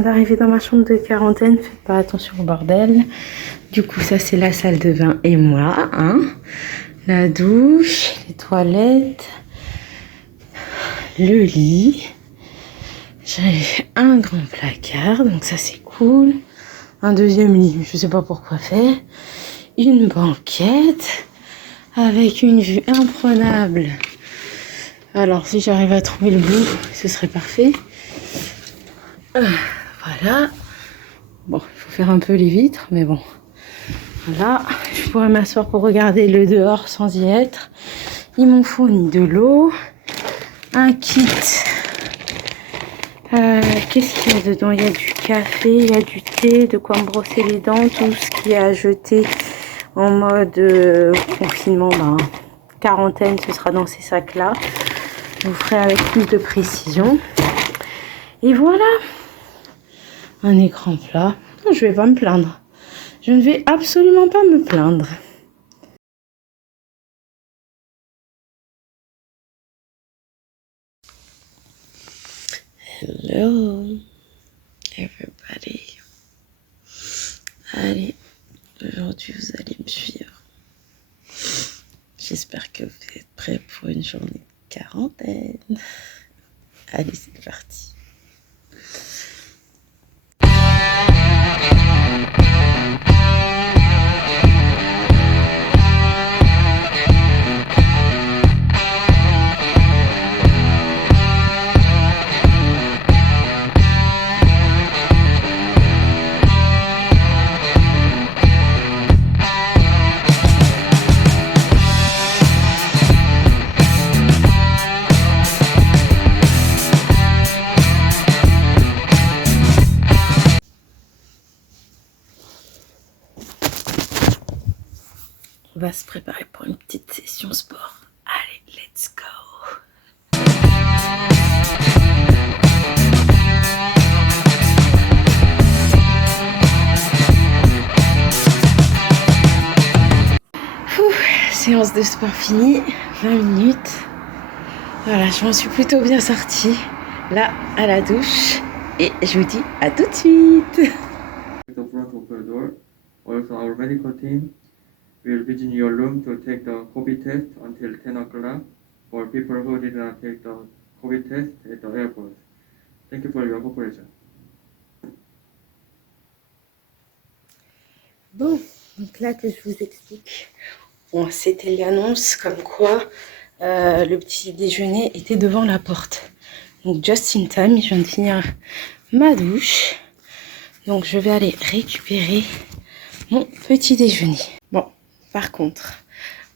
viens d'arriver dans ma chambre de quarantaine, faites pas attention au bordel. Du coup, ça c'est la salle de bain et moi, hein. La douche, les toilettes, le lit. J'ai un grand placard, donc ça c'est cool. Un deuxième lit, je sais pas pourquoi faire. Une banquette avec une vue imprenable. Alors si j'arrive à trouver le bout, ce serait parfait. Voilà. Bon, il faut faire un peu les vitres, mais bon. Voilà, je pourrais m'asseoir pour regarder le dehors sans y être. Ils m'ont fourni de l'eau, un kit. Qu'est-ce qu'il y a dedans? Il y a du café, il y a du thé, de quoi me brosser les dents, tout ce qui est à jeter en mode confinement, quarantaine, ce sera dans ces sacs-là. Je vous ferai avec plus de précision. Et voilà, un écran plat. Non, je vais pas me plaindre. Je ne vais absolument pas me plaindre. Hello, everybody. Allez, aujourd'hui vous allez me suivre. J'espère que vous êtes prêts pour une journée de quarantaine. Allez, c'est parti. On va se préparer pour une petite session sport. Allez, let's go! Séance de sport finie, 20 minutes. Voilà, je m'en suis plutôt bien sortie. Là, à la douche. Et je vous dis à tout de suite! The front of the door. Also, our medical team will visit your room to take the COVID test until 10 o'clock for people who did not take the COVID test at the airport. Thank you for your cooperation. Bon, donc là que je vous explique. Bon, c'était l'annonce comme quoi le petit déjeuner était devant la porte. Donc just in time, je viens de finir ma douche. Donc je vais aller récupérer mon petit déjeuner. Bon, par contre,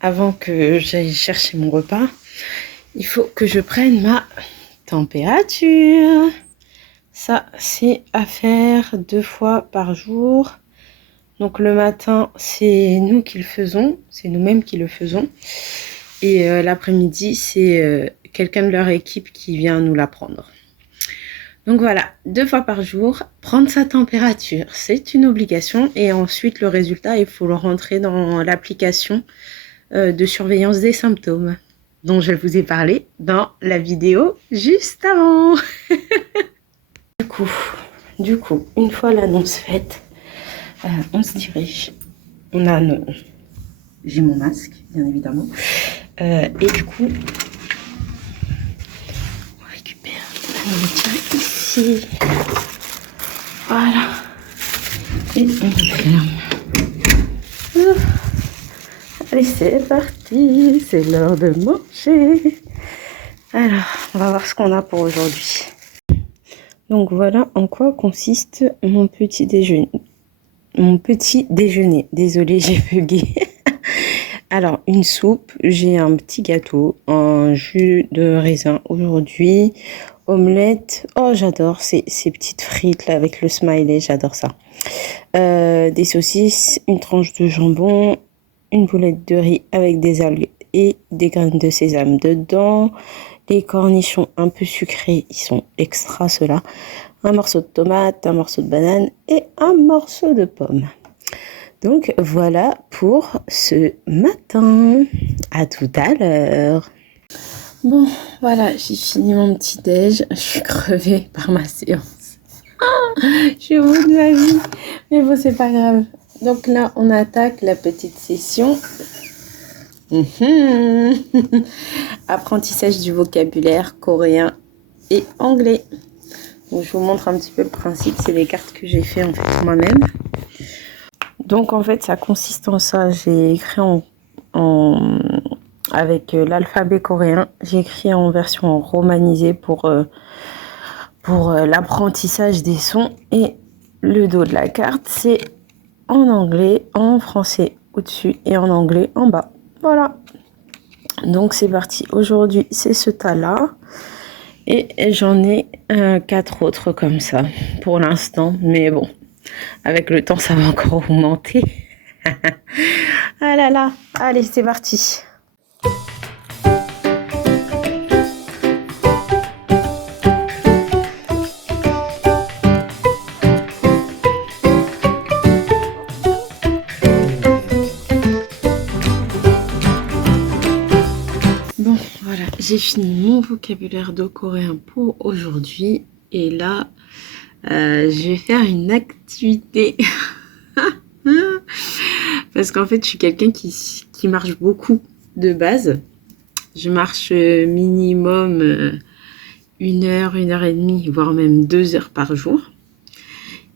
avant que j'aille chercher mon repas, il faut que je prenne ma température. Ça, c'est à faire 2 fois par jour. Donc le matin, c'est nous qui le faisons, c'est nous-mêmes qui le faisons. Et l'après-midi, c'est quelqu'un de leur équipe qui vient nous la prendre. Donc voilà, 2 fois par jour, prendre sa température, c'est une obligation. Et ensuite, le résultat, il faut le rentrer dans l'application de surveillance des symptômes, dont je vous ai parlé dans la vidéo juste avant. Du coup, une fois l'annonce faite, on se dirige. J'ai mon masque, bien évidemment. Et du coup, on récupère la nourriture ici. Voilà. Et on ferme. Allez, c'est parti. C'est l'heure de manger. Alors, on va voir ce qu'on a pour aujourd'hui. Donc voilà en quoi consiste mon petit déjeuner. Désolée, j'ai bugué. Alors, une soupe, j'ai un petit gâteau, un jus de raisin aujourd'hui, omelette. Oh, j'adore ces petites frites là avec le smiley, j'adore ça. Des saucisses, une tranche de jambon, une boulette de riz avec des algues et des graines de sésame dedans. Les cornichons un peu sucrés, ils sont extra ceux-là. Un morceau de tomate, un morceau de banane et un morceau de pomme. Donc voilà pour ce matin. À tout à l'heure. Bon, voilà, j'ai fini mon petit déj. Je suis crevée par ma séance. Je suis au bout de ma vie. Mais bon, c'est pas grave. Donc là, on attaque la petite session. Apprentissage du vocabulaire coréen et anglais. Donc, je vous montre un petit peu le principe. C'est les cartes que j'ai fait en fait moi-même. Donc en fait, ça consiste en ça. J'ai écrit avec l'alphabet coréen. J'ai écrit en version romanisée pour l'apprentissage des sons. Et le dos de la carte, c'est en anglais, en français au-dessus et en anglais en bas. Voilà. Donc c'est parti. Aujourd'hui, c'est ce tas-là. Et j'en ai 4 autres comme ça pour l'instant. Mais bon, avec le temps, ça va encore augmenter. Ah là là. Allez, c'est parti. Bon, voilà, j'ai fini mon vocabulaire de coréen pour aujourd'hui. Et là, je vais faire une activité. Parce qu'en fait, je suis quelqu'un qui marche beaucoup de base. Je marche minimum 1 heure, 1 heure et demie, voire même 2 heures par jour.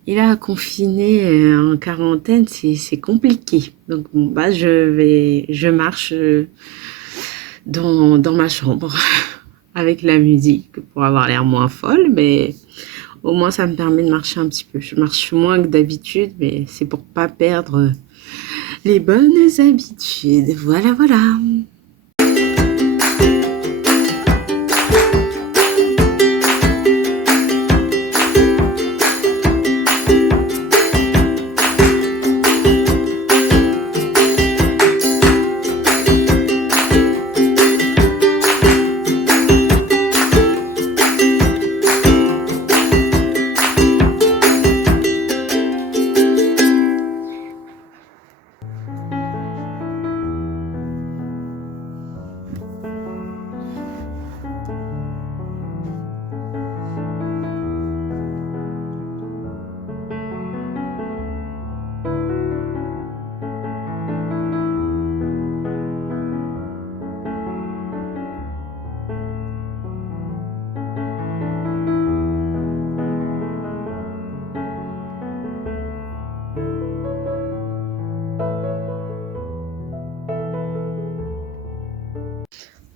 Et là, confiné en quarantaine, c'est compliqué. Donc, bon, bah, je marche dans ma chambre avec la musique pour avoir l'air moins folle, mais au moins ça me permet de marcher un petit peu. Je marche moins que d'habitude, mais c'est pour pas perdre les bonnes habitudes. Voilà, voilà.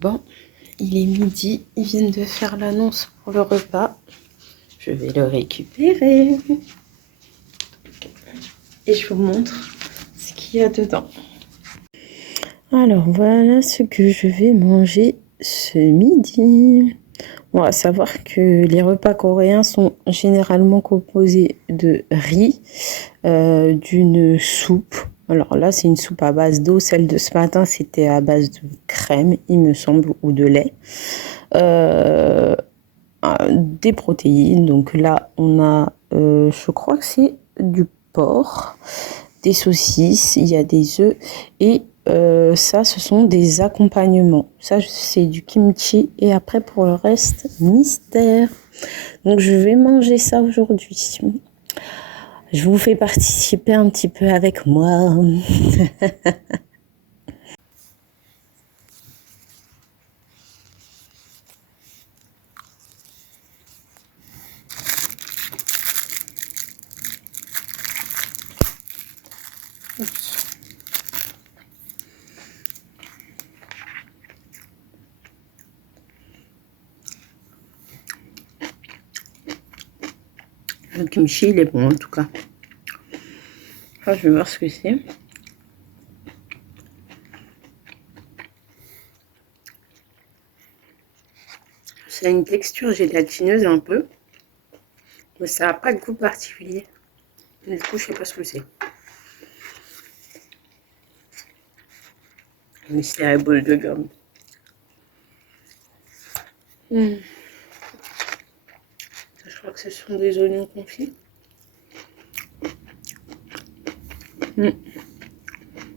Bon, il est midi, ils viennent de faire l'annonce pour le repas. Je vais le récupérer. Et je vous montre ce qu'il y a dedans. Alors, voilà ce que je vais manger ce midi. Bon, à savoir que les repas coréens sont généralement composés de riz, d'une soupe. Alors là, c'est une soupe à base d'eau. Celle de ce matin, c'était à base de crème, il me semble, ou de lait. Des protéines. Donc là, on a, je crois que c'est du porc, des saucisses, il y a des œufs. Et ça, ce sont des accompagnements. Ça, c'est du kimchi. Et après, pour le reste, mystère. Donc, je vais manger ça aujourd'hui. Je vous fais participer un petit peu avec moi. Le kimchi, il est bon en tout cas. Enfin, je vais voir ce que c'est. Ça a une texture gélatineuse un peu. Mais ça n'a pas de goût particulier. Du coup, je sais pas ce que c'est. Mystère boule de gomme. Je crois que ce sont des oignons confits.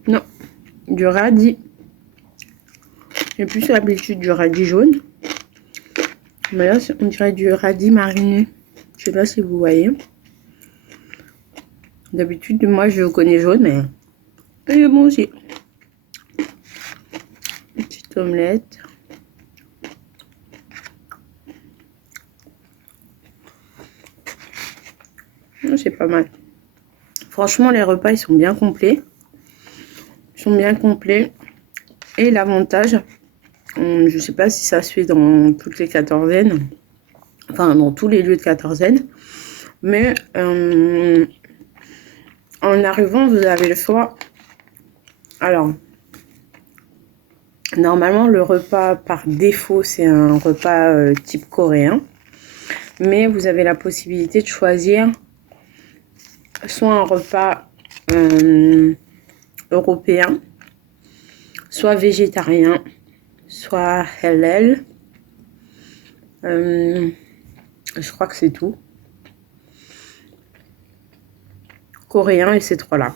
Non, du radis. J'ai plus l'habitude du radis jaune. Mais là, on dirait du radis mariné. Je Je sais pas si vous voyez. D'habitude, moi, je le connais jaune, mais il est bon aussi. Une petite omelette. C'est pas mal. Franchement, les repas, ils sont bien complets. Ils sont bien complets. Et l'avantage, je sais pas si ça se fait dans toutes les quatorzaines. Enfin, dans tous les lieux de quatorzaine. Mais en arrivant, vous avez le choix. Alors, normalement, le repas par défaut, c'est un repas type coréen. Mais vous avez la possibilité de choisir soit un repas européen, soit végétarien, soit halal. Je crois que c'est tout. Coréen et ces trois-là.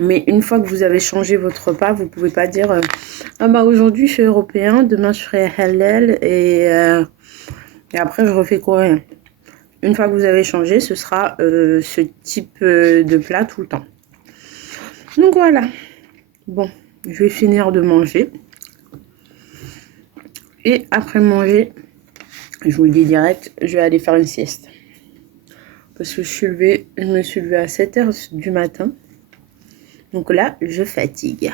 Mais une fois que vous avez changé votre repas, vous pouvez pas dire ah bah aujourd'hui je suis européen, demain je ferai halal et après je refais coréen. Une fois que vous avez changé, ce sera ce type de plat tout le temps. Donc voilà. Bon, je vais finir de manger. Et après manger, je vous le dis direct, je vais aller faire une sieste. Parce que je me suis levée à 7h du matin. Donc là, je fatigue.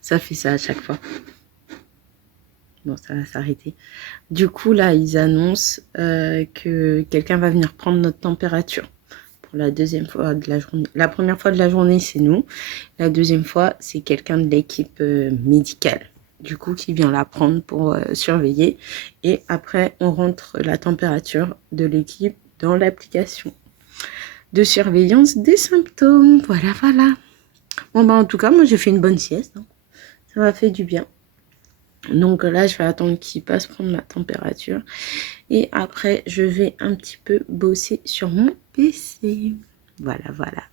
Ça fait ça à chaque fois. Bon, ça va s'arrêter. Du coup, là, ils annoncent que quelqu'un va venir prendre notre température pour la deuxième fois de la journée. La première fois de la journée, c'est nous. La deuxième fois, c'est quelqu'un de l'équipe médicale. Du coup, qui vient la prendre pour surveiller. Et après, on rentre la température de l'équipe dans l'application de surveillance des symptômes. Voilà, voilà. Bon, bah, en tout cas, moi, j'ai fait une bonne sieste. Hein. Ça m'a fait du bien. Donc là, je vais attendre qu'il passe prendre ma température. Et après, je vais un petit peu bosser sur mon PC. Voilà, voilà.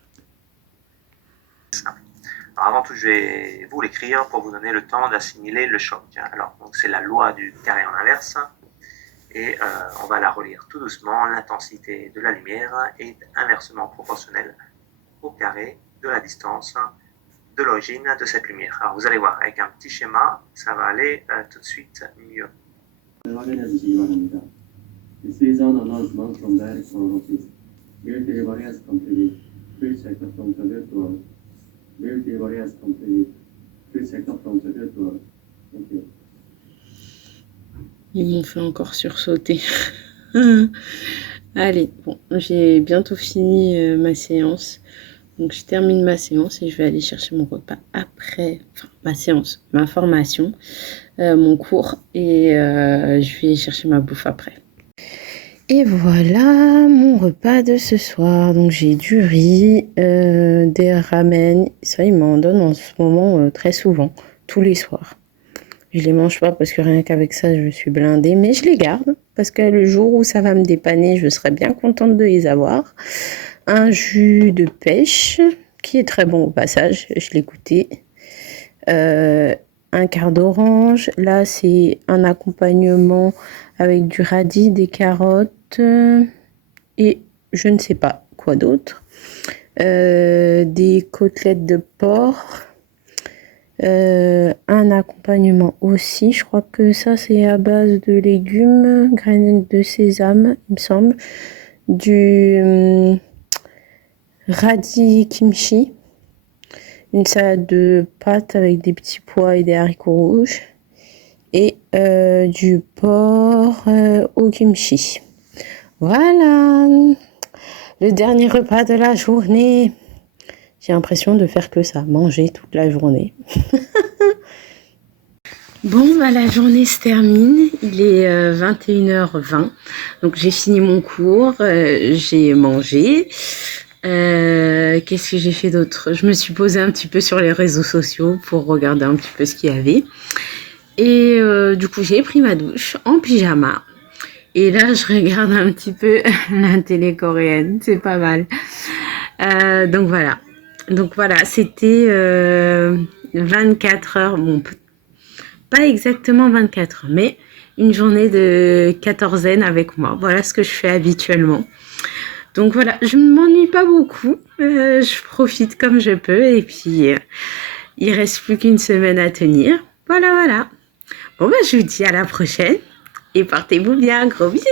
Alors avant tout, je vais vous l'écrire pour vous donner le temps d'assimiler le choc. Alors, donc c'est la loi du carré en inverse. Et on va la relire tout doucement. L'intensité de la lumière est inversement proportionnelle au carré de la distance de l'origine de cette lumière. Alors vous allez voir, avec un petit schéma, ça va aller tout de suite mieux. 확인해주시기 바랍니다. This is an announcement from the electoral office. Mail delivery has completed. Please check the front of your door. Mail delivery has completed. Please check the front of your door. Thank you. Ils m'ont fait encore sursauter. Allez, bon, j'ai bientôt fini ma séance. Donc je termine ma séance et je vais aller chercher mon repas après, enfin ma séance, ma formation, mon cours et je vais chercher ma bouffe après. Et voilà mon repas de ce soir. Donc j'ai du riz, des ramen, ça ils m'en donnent en ce moment très souvent, tous les soirs. Je les mange pas parce que rien qu'avec ça je suis blindée, mais je les garde parce que le jour où ça va me dépanner, je serai bien contente de les avoir. Un jus de pêche qui est très bon au passage, je l'ai goûté. Un quart d'orange, là c'est un accompagnement avec du radis, des carottes et je ne sais pas quoi d'autre. Des côtelettes de porc. Un accompagnement aussi, je crois que ça c'est à base de légumes, graines de sésame, il me semble. Du radis kimchi, une salade de pâtes avec des petits pois et des haricots rouges et du porc au kimchi. Voilà le dernier repas de la journée. J'ai l'impression de faire que ça, manger toute la journée. Bon, bah, la journée se termine, il est 21h20, donc j'ai fini mon cours, j'ai mangé. Qu'est-ce que j'ai fait d'autre? Je me suis posée un petit peu sur les réseaux sociaux pour regarder un petit peu ce qu'il y avait. Et du coup, j'ai pris ma douche en pyjama. Et là, je regarde un petit peu la télé coréenne. C'est pas mal. Donc voilà. Donc voilà, c'était 24 heures. Bon, pas exactement 24 heures, mais une journée de quatorzaine avec moi. Voilà ce que je fais habituellement. Donc voilà, je ne m'ennuie pas beaucoup. Je profite comme je peux. Et puis, il reste plus qu'une semaine à tenir. Voilà, voilà. Bon, ben, je vous dis à la prochaine. Et portez-vous bien. Gros bisous.